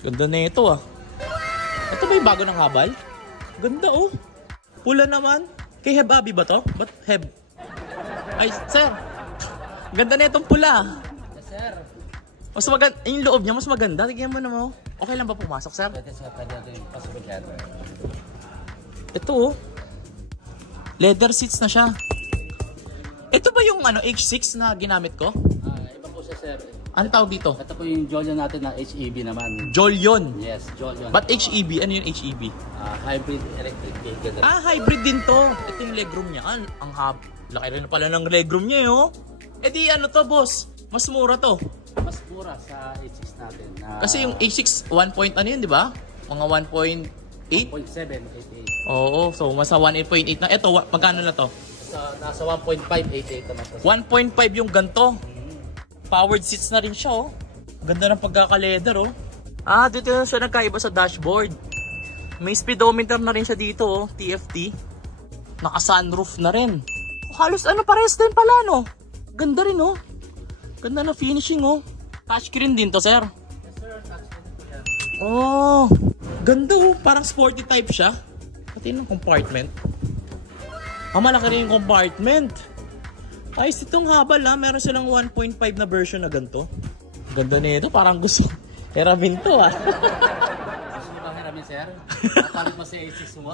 Ganda na ito ah. Ito ba yung bago ng habal? Ganda oh. Pula naman. Kay Heb Abi ba to? Ba't Heb? Ay, sir. Ganda na itong pula. Yes, sir. Mas maganda. Yung loob niya mas maganda. Tignan mo naman. Okay lang ba pumasok, sir? Pwede sir, pwede natin yung possibilidad. Ito oh. Leather seats na siya. Ito ba yung ano H6 na ginamit ko? Iba po siya, sir. Ano tawag dito? Ito po yung Jolion natin na HEB naman. Jolion. Yes, Jolion. But HEB? Ano yung HEB? Hybrid electric vehicle. Hybrid din to. Ito yung legroom niya. Ang laki rin pala ng legroom niya oh. Eh di ano to boss? Mas mura to. Mas mura sa H6 natin. Kasi yung H6 1 point ano yun di ba? Mga 1.8? 1.788. Oo, so masa 1.8 na. Ito, magkano na to? Nasa 1.588 naman po. 1.5 yung ganto. Powered seats na rin siya oh. Ganda ng pagkaka-leather oh. Dito na siya nagkaiba sa dashboard. May speedometer na rin siya dito oh, TFT. Naka-sunroof na rin. Halos ano pares din pala no. Ganda rin oh. Ganda na finishing oh. Touchscreen din to sir. Yes sir, touchscreen po yan. Oh, ganda oh. Parang sporty type siya. Pati yung compartment. Malaki rin yung compartment. Ayos itong habal ha. Meron silang 1.5 na version na ganito. Ganda nito. Parang gusto. Hiramin to ha. Gusto mo ba hiramin sir? Kapalit mo si A6 mo?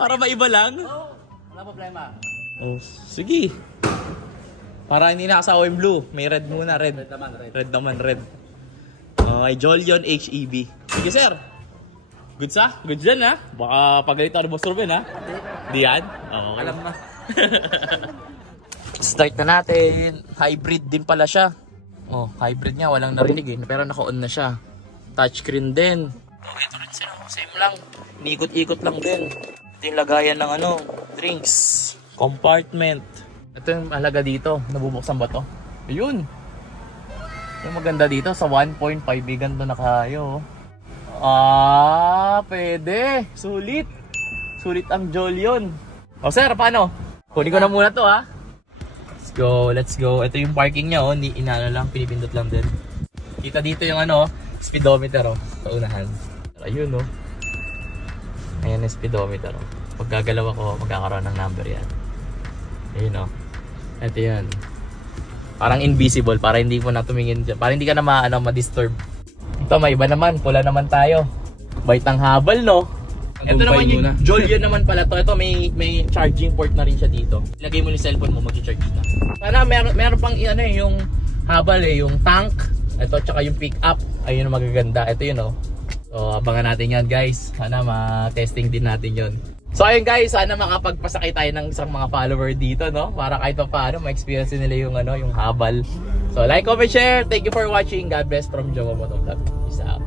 Para maiba lang. Oo, wala problema. Oh, sige. Para hindi nakasawa yung blue. May red muna. Red. Red naman, red. Red naman, red. Okay, Jolion HEB. Sige sir. Good sa? Good dyan ha? Baka pagalitan na Boss Ruben ha? Di yan? Okay. Alam na. Start na natin. Hybrid din pala siya. Oh, hybrid niya. Walang narinig eh. Pero naka-on na siya. Touchscreen din. Oh, ito rin sila. Same lang. Ikot-ikot lang din. Ito yung lagayan ng ano, drinks. Compartment. Ito yung halaga dito. Nabubuksan ba to? Ayun. Yung maganda dito sa 1.5 ganito na kayo. Pwede. Sulit. Sulit ang Jolion. O sir, paano? Kunin ko na muna to ha. Let's go, let's go. Ito yung parking niya oh. Hindi inano lang, pinipindot lang din. Kita dito yung ano, speedometer oh. Sa unahan. Ayun oh. Ayan yung speedometer oh. Pag gagalaw ako, magkakaroon ng number yan. Ayun oh. Ito yan. Parang invisible, para hindi mo na tumingin dyan. Para hindi ka na ma-disturb. Ito, may iba naman. Pula naman tayo. Bait ang habal, no? Ito naman yung Jolion naman pala to. Ito, may charging port na rin siya dito. Ilagay mo yung cellphone mo, mag-charge na. Sana meron pang ano, yung habal yung tank. Ito, tsaka yung pick up. Ayun ang magaganda. Ito yun, oh. So, abangan natin yan, guys. Sana ma-testing din natin yun. So ayun guys, sana makapagpasakay tayo ng isang mga follower dito, no? Para kahit pa paano ma-experience nila yung ano, yung habal. So like, comment, share. Thank you for watching. God bless from Jowa Motovlog. Peace out.